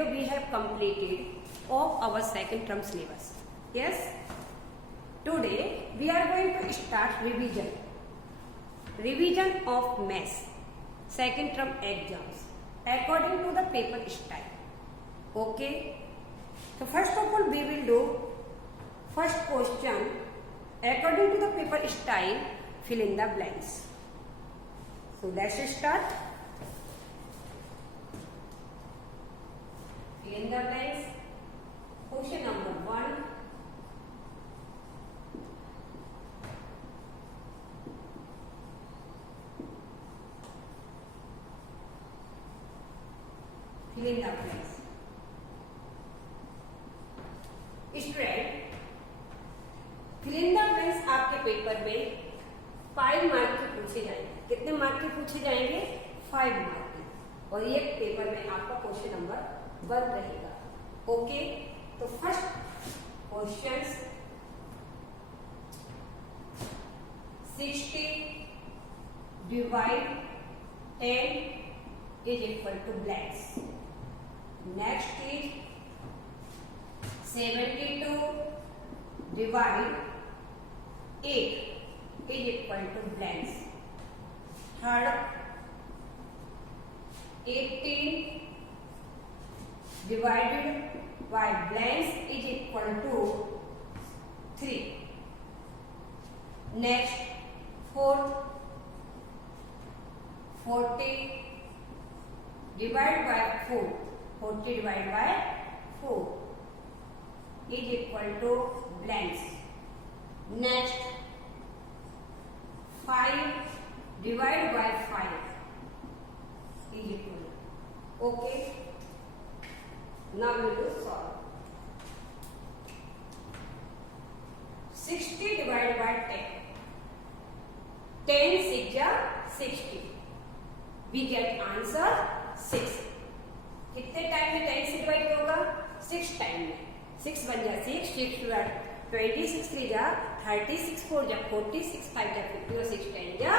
video we have completed of our second term syllabus. Yes, today we are going to start revision of maths second term exams according to the paper style. Okay, so first of all we will do first question according to the paper style, fill in the blanks. So let's start. Fill in the blanks. Question number 1. Fill in the blanks. Student, fill in the blanks आपके paper में 5 mark के पूछे जाएंगे. कितने mark के पूछे जाएंगे? 5 mark के. और ये पेपर में आपका क्वेश्चन नंबर 1 रहेगा. ओके, तो first question 60 divide 10 is equal to blanks. Next is 72 divide 8 is equal to blanks. Third, 18 divided by blanks is equal to 3. Next, fourth, 40 divided by 4. 40 divided by 4 is equal to blanks. Next, 5 divided by 5 is equal. Okay. Now we will solve. 60 divided by 10. 10 6 ja 60. We get answer 6. कितने time में 10 से divide होगा? 6 time में. 6 1 जा 6, 6 26 3 जा 36, 4 जा 46, 5 जा 50 और 6 10 जा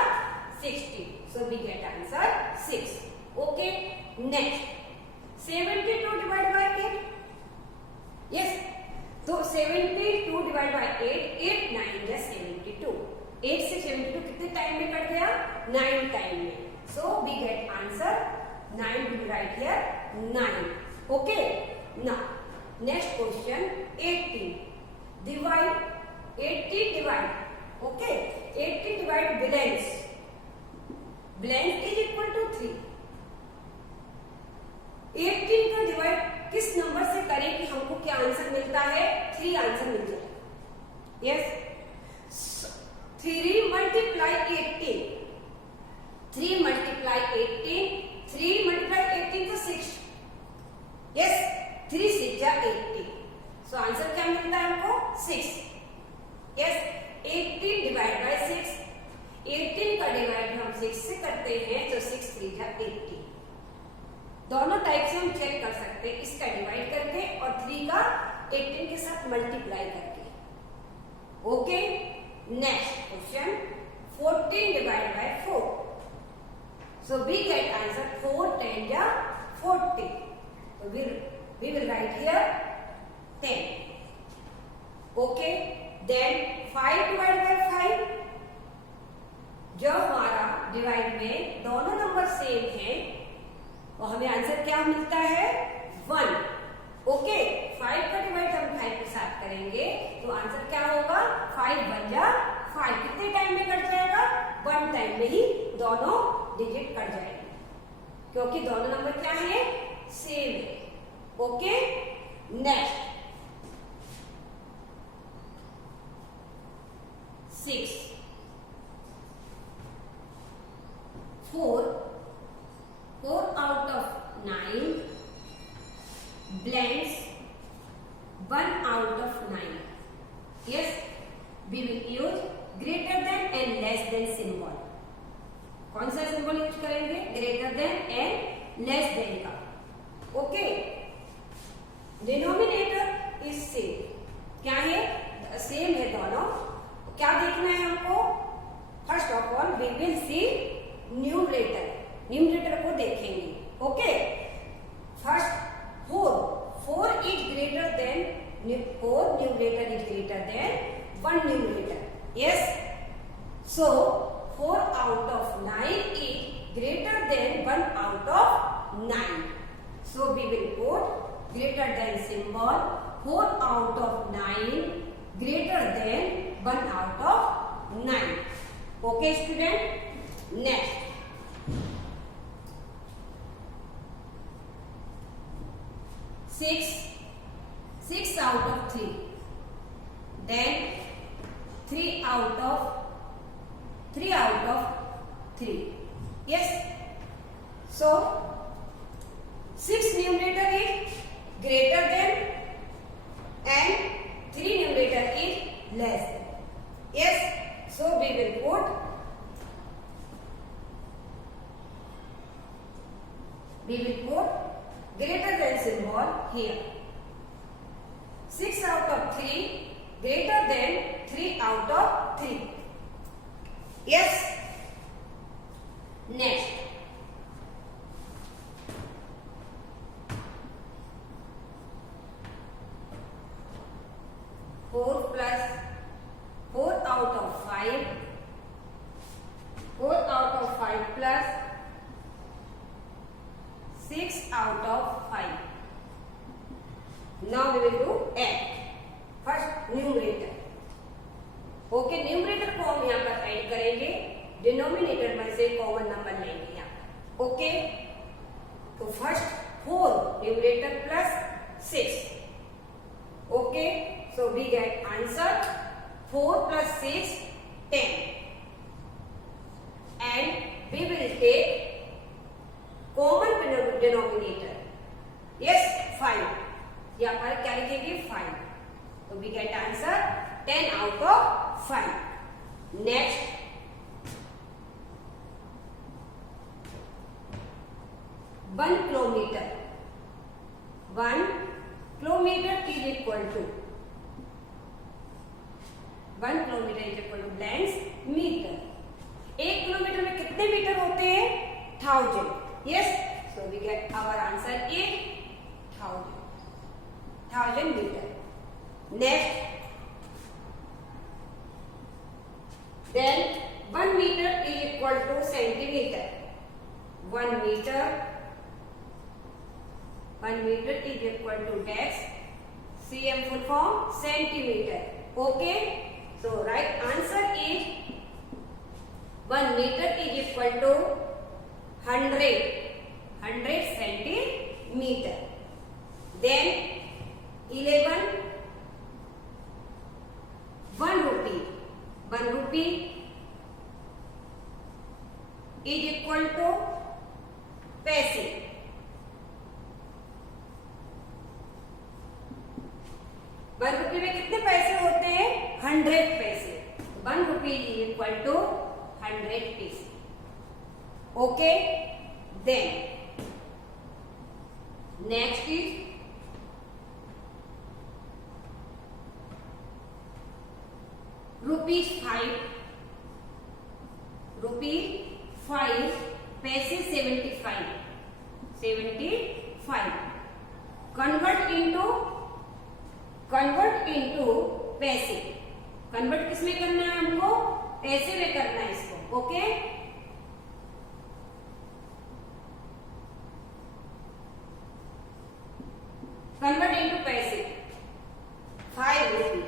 60. So we get answer 6. Okay. Next, 72 divided by 8. Yes. तो 72 divided by 8, 8 9 जा 72. 8 से 72 कितने टाइम में कट गया? 9 टाइम में. So we get answer 9. We write here 9. Okay. Now next question 18 divide 18 divide. Okay, 18 divide blanks. Blank is equal to 3. 18 का divide किस number से करें कि हमको क्या आंसर मिलता है? 3 आंसर मिल जाए. Yes, 3 multiply 18. 3 मल्टीप्लाई 18. 3 मल्टीप्लाई 18 तो 6. यस, 3 6 जा 80. सो आंसर क्या मिलता है हमको? 6. Yes, 18 divide by 6. 18 का डिवाइड हम 6 से करते हैं तो 6 3 जा 80. दोनों टाइप से हम चेक कर सकते हैं, इसका डिवाइड करके और 3 का 18 के साथ मल्टीप्लाई करके. Okay. Next question 14 divide by 4. So we get answer 4 10 जा 40. तो we will write here 10. Okay. Then 5 divided by 5. जब हमारा डिवाइड में दोनों नंबर सेम है तो हमें आंसर क्या मिलता है? 1. ओके. 5 का डिवाइड हम 5 के साथ करेंगे तो आंसर क्या होगा? 5 1 जा 5. कितने टाइम में कट जाएगा? 1 टाइम में ही दोनों डिजिट कट जाएंगे क्योंकि दोनों नंबर क्या है? सेम है. Okay. Next 6 4 out of 9 blanks 1 out of 9. Yes, we will use greater than and less than symbol. कौन सा सिंबल यूज करेंगे? Greater than and less than का. ओके. Denominator is same. क्या है? सेम है दोनों. क्या देखना है हमको? First of all we will see numerator. Numerator को देखेंगे. Okay. First 4 we will put greater than symbol. 4 out of 9 greater than 1 out of 9. Okay student. Next. 6 out of 3. Then 3 out of 3. Yes. So 6 numerator is greater than and 3 numerator is less than. Yes. So we will put greater than symbol here. 6 out of 3 greater than 3 out of 3. Yes. Next. 4 plus 4 out of 5. 4 out of 5 plus 6 out of 5. Now we will do add. First numerator. Okay numerator को हम यहाँ पर add करेंगे, denominator में से common number लेंगे यहाँ पर. ओके तो first 4 numerator plus 6. Okay so we get answer 4 plus 6 10 and we will take common denominator. Yes 5. यहाँ पर क्या लिखेंगे 5. तो we get answer 10 out of 5. Next. One kilometer. 1 kilometer is equal to 1 kilometer is equal to blanks meter. 1 kilometre में कितने metre होते हैं? 1000. Yes. So we get our answer is 1000 meter. Next. Then 1 meter is equal to centimeter. 1 meter is equal to dash cm full form centimeter. Okay. So right answer is 1 meter is equal to 100 centimeter. Then 11 1 rupee is equal to पैसे. 1 रुपये में कितने पैसे होते हैं? 100 पैसे. 1 rupee is equal to 100 पैसे. Okay. Then next is ₹5 पैसे 75. कन्वर्ट इनटू पैसे. कन्वर्ट किसमें करना है हमको? पैसे में करना है इसको. ओके कन्वर्ट इनटू पैसे. 5 rupees.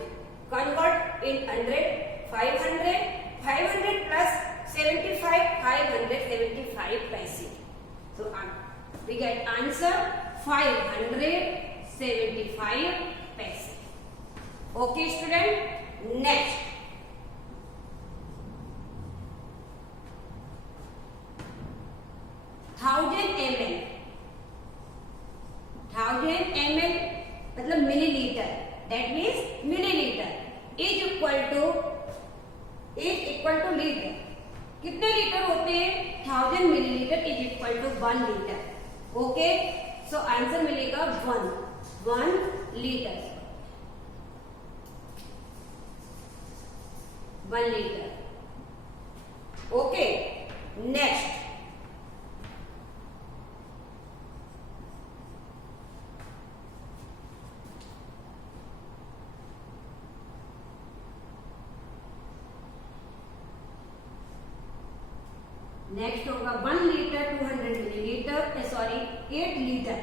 Convert in 100. 500 plus 75. 575 paise. So we get answer 575 paise. Okay student. Next. Thousand ml मतलब millilitre. That means millilitre is equal to litre. कितने लीटर होते हैं? 1000 millilitre is equal to 1 litre. Okay so answer मिलेगा 1 litre. 1 litre. Okay next. Next होगा 1 litre 200 millilitre. 8 litre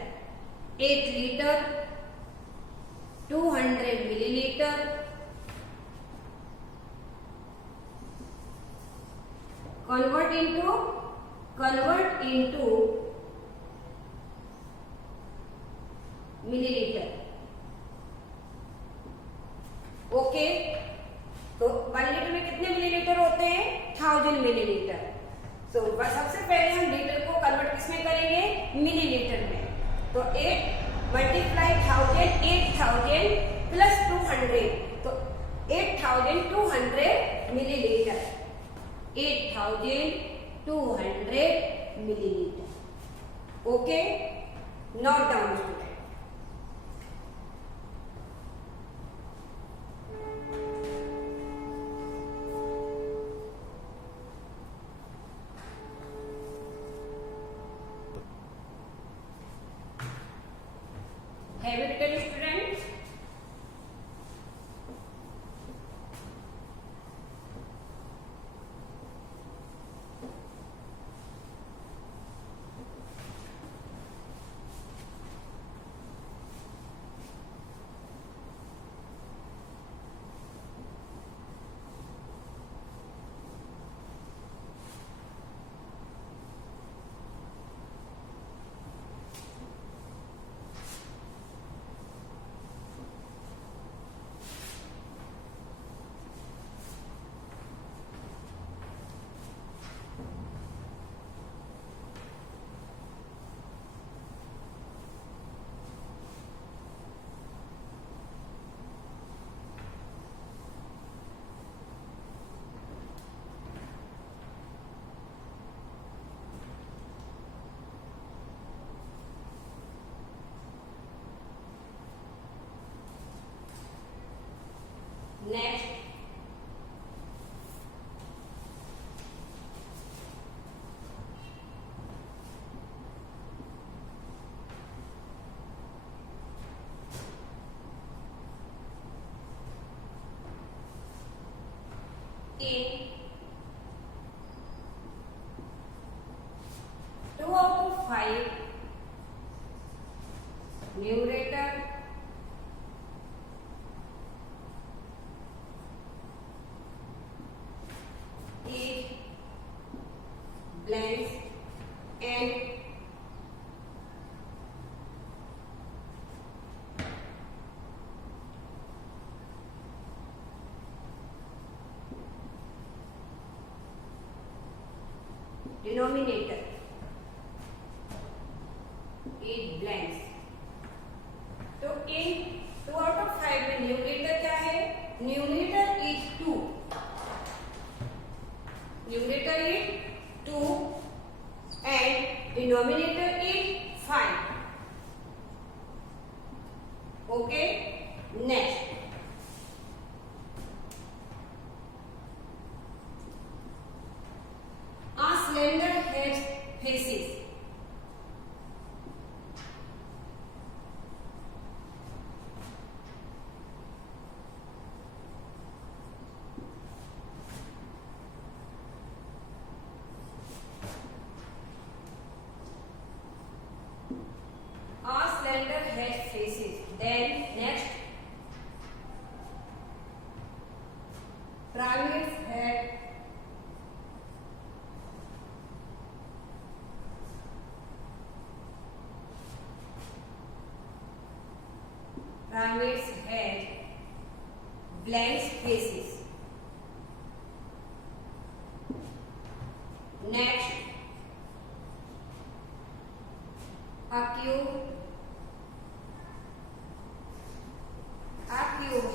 8 liter, 200 milliliter, convert into milliliter. Okay, तो 1 litre में कितने millilitre होते हैं? 1000 मिलीलीटर. सो सबसे पहले हम लीटर को कन्वर्ट किसमें करेंगे? मिलीलीटर में. तो 8 मल्टीप्लाई 1000, 8000 प्लस 200, तो 8200 millilitre. 8200 millilitre. Okay, note down student. Have you written, students? Next, in 2 out of 5 numerator is blanks and denominator is blanks. तो इन 2 out of 5 में न्यूमरेटर क्या है? Numerator is 2. Numerator is 2 and denominator is 5. Okay, next. A cylinder has faces. A cylinder has faces. Then next, pyramids had blank faces. Next, a cube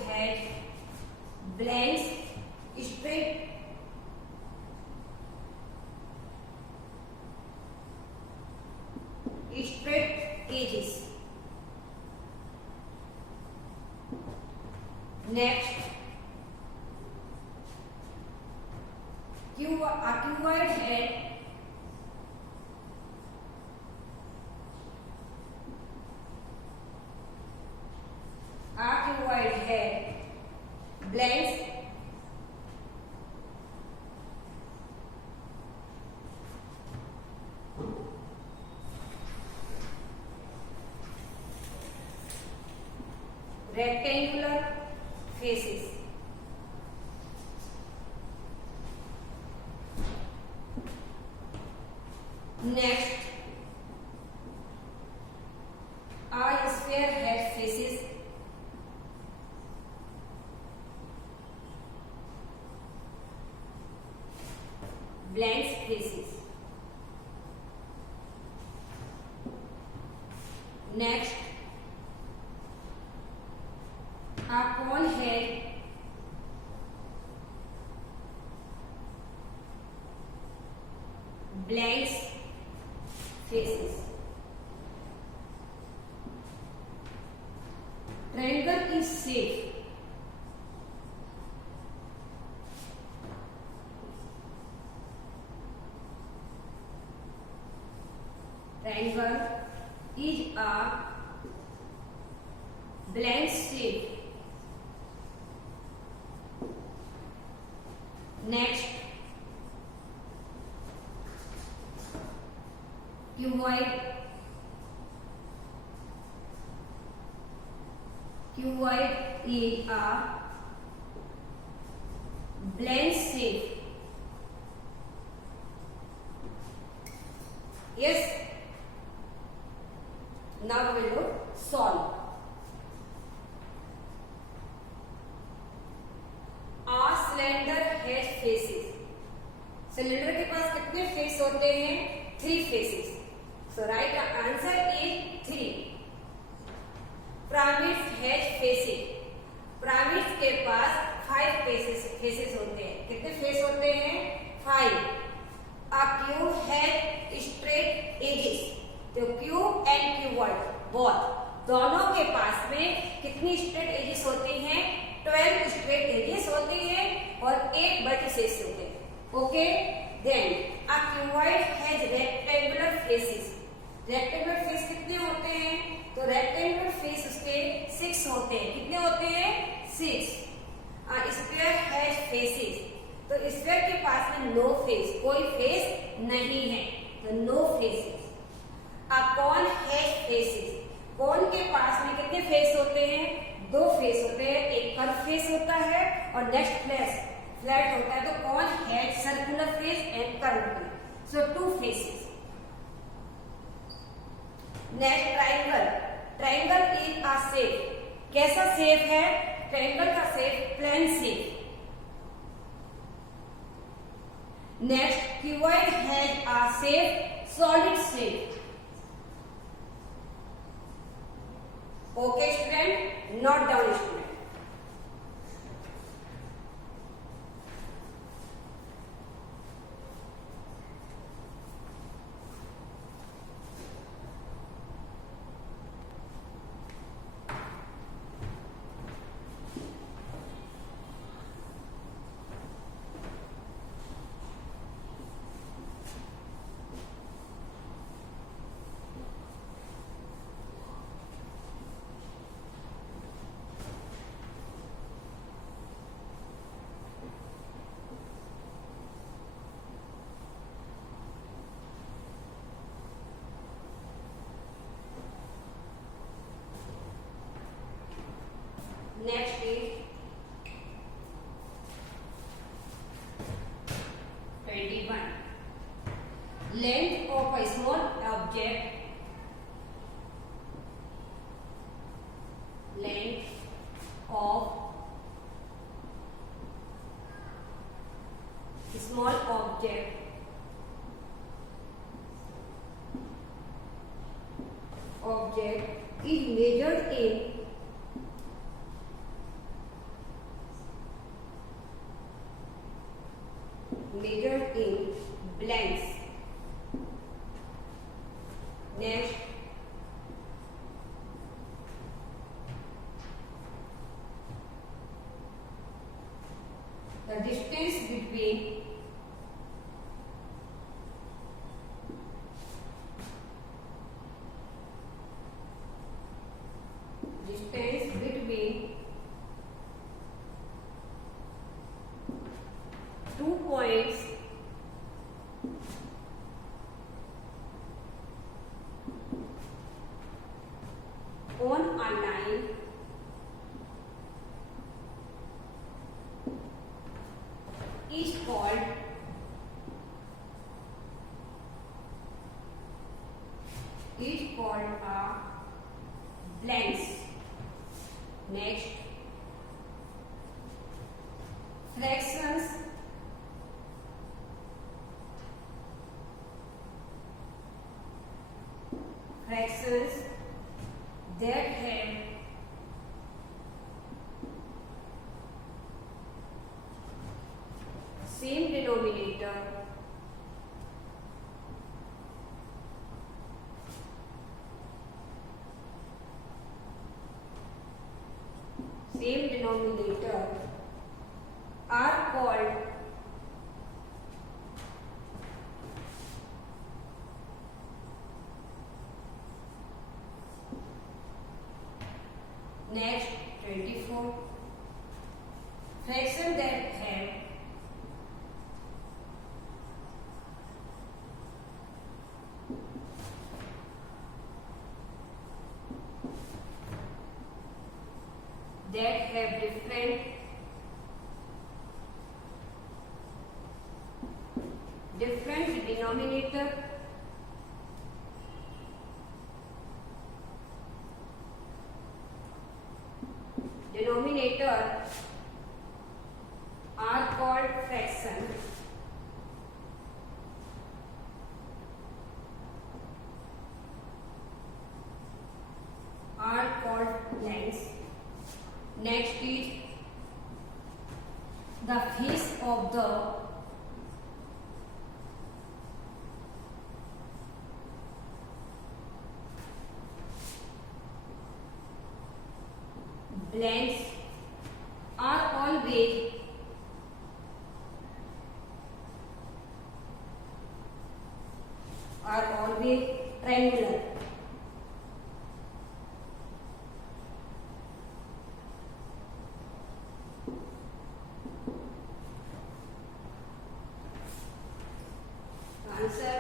had blanks, straight edges. Next, a cuboid had blanks rectangular faces. Next, are sphere head faces. Blank faces. Next, a cone head blank faces. Triangle is safe. Triangle is a blank shape. Next, cuboid. Cuboid is a blank shape. Yes. Now we will solve. A cylinder has faces. Cylinder के पास कितने face होते हैं? 3 faces. So right answer is 3. Pyramids has faces. Pyramids के पास 5 faces होते हैं. कितने face होते हैं? 5. A cube has straight edges. तो क्यूब एंड क्यूबॉइड बोथ दोनों के पास में कितनी स्ट्रेट एजेस होती हैं? 12 स्ट्रेट एजेस होती हैं और 8 वर्टिसेस होते हैं. Okay, then a cuboid has rectangular faces. Rectangular face कितने होते हैं? तो रेक्टेंगुलर फेस उसके 6 होते हैं. कितने होते हैं? 6. A sphere has faces. तो स्फीयर के पास में नो फेस, कोई फेस नहीं है, तो no faces. A cone has faces. Cone के पास में कितने फेस होते हैं? 2 फेस होते हैं. एक कर्व फेस होता है और नेक्स्ट फ्लैट होता है. तो cone has circular face and curve face. So 2 faces. Next, triangle. Triangle is a shape. कैसा शेप है? ट्राइंगल का shape plane shape. Next, cuboid has a shape solid shape. Okay student, note down student. Next is 21. Length of a small object. Length of small object is measured in blanks. Next, the distance between two points on a line that have same denominator are called next 24 fraction that have different denominator are called fraction are called lengths. Next is the face of the blanks are always triangular. Answer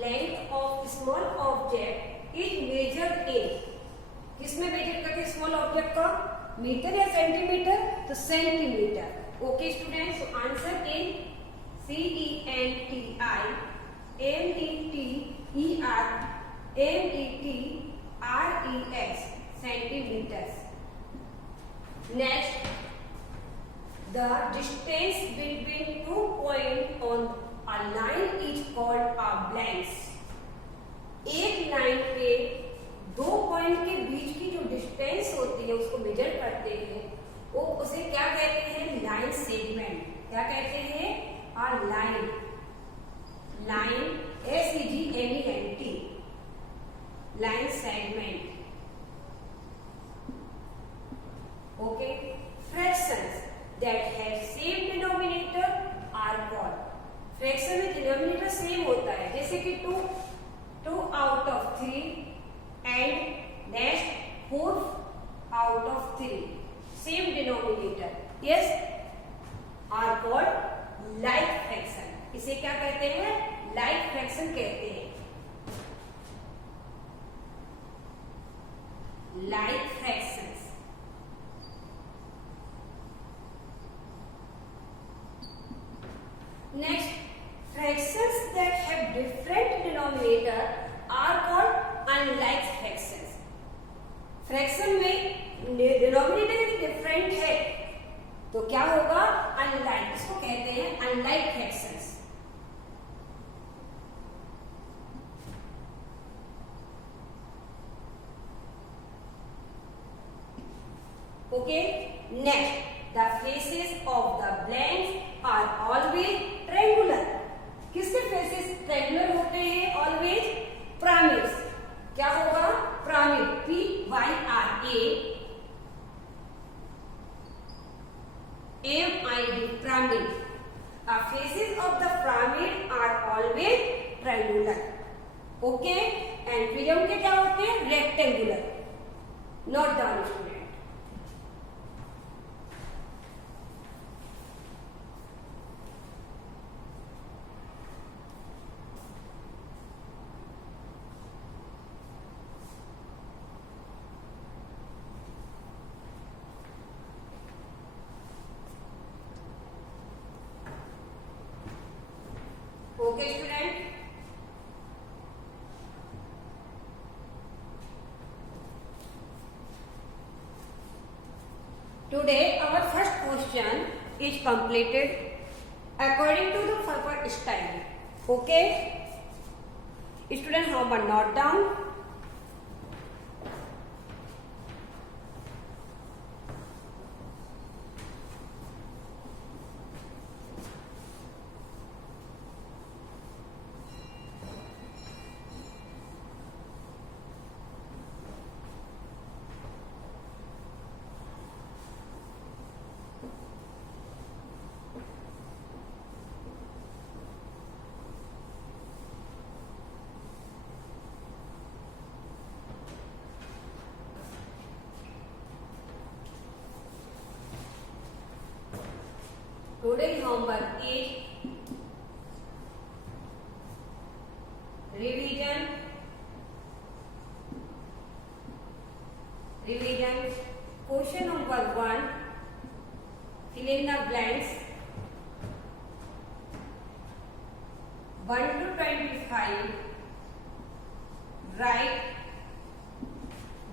length of small object is measured in किसमें major करते हैं small object का metre या centimetre तो centimetre okay students so answer in CENTIMETERMETRES centimeters. Next, the distance between 2 points on a line is called a blanks. एक line पे दो point के बीच की जो डिस्टेंस होती है उसको मेजर करते हैं वो उसे क्या कहते हैं लाइन सेगमेंट. क्या कहते हैं a line SEGMENT line segment. Okay, fractions that have same denominator are called. Fraction में डिनोमिनेटर सेम होता है जैसे कि 2 out of 3 and next 4 out of 3 same denominator yes are called like fraction. इसे क्या कहते हैं like fraction कहते हैं. Like fractions. Next, fractions that have different denominator are called unlike fractions. Fraction में डिनोमिनेटर यदि डिफरेंट है तो क्या होगा अनलाइक. इसको कहते हैं unlike fractions. Okay, next, the faces of the blanks are always triangular. किसके faces triangular होते हैं always? Pyramids. क्या होगा pyramid PYRAMID pyramid. The faces of the pyramid are always triangular. Okay, and prism के क्या होते हैं rectangular. Note down student. Okay student, Today our first question is completed according to the proper style. Okay? Student, homework note down. Today's homework is revision. Question number 1. Fill in the blanks. 1 to 25. Write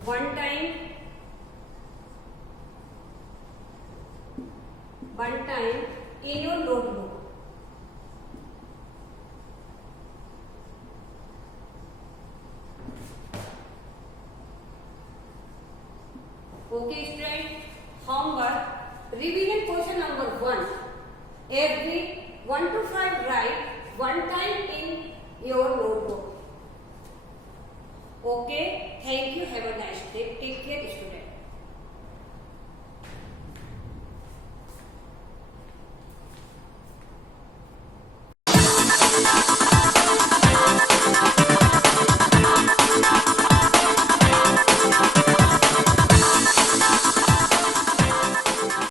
one time in your notebook. Okay, student. Homework. Revision question number 1. Every 1 to 5 write one time in your notebook. Okay. Thank you. Have a nice day. Take care, student.